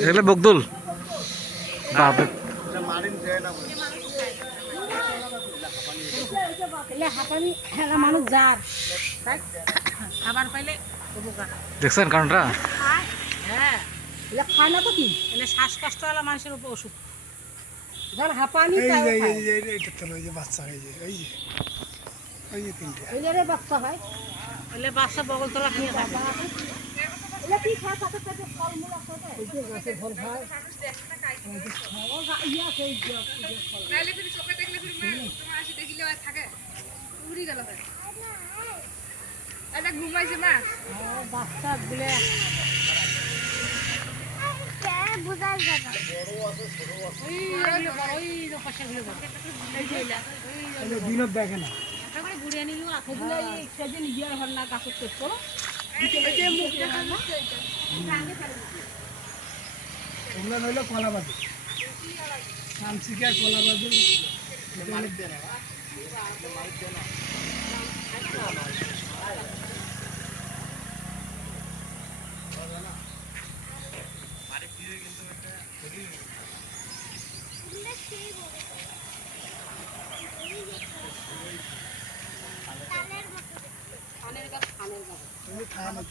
এগুলো বকদুল বাপরে মানুষ যার খাবার পাইলে দেখছেন কারণটা? হ্যাঁ, খায় না তো কি এলে শ্বাসকষ্ট হলে মানুষের উপর ওষুধ ধর হাঁপানি বাচ্চা হয়ে যায় ওই যে তিনটে এলে বাচ্চা হয় এলে বাচ্চা বগল তোলা নিয়ে থাকে এলে কি খায় সাথে সাথে ফলমূল আছে ওই যে গাছে ফল খায় নাইলে তুমি চোখে দেখলে তুমি তোমার আসি দেখিলে আর থাকে উড়ি গেল হয় এটা ঘুমাইছে মা বাচ্চা গুলে বুঝাই যাবে দিনত দেখে না ঘুরে নিও আখগুলো সেদিন গিয়ার হল না গাছের পেতো ওগুলো নইলে কলাবাজি শামসিকা কলাবাজি কানের মতো খানের গাছ খাওয়ানো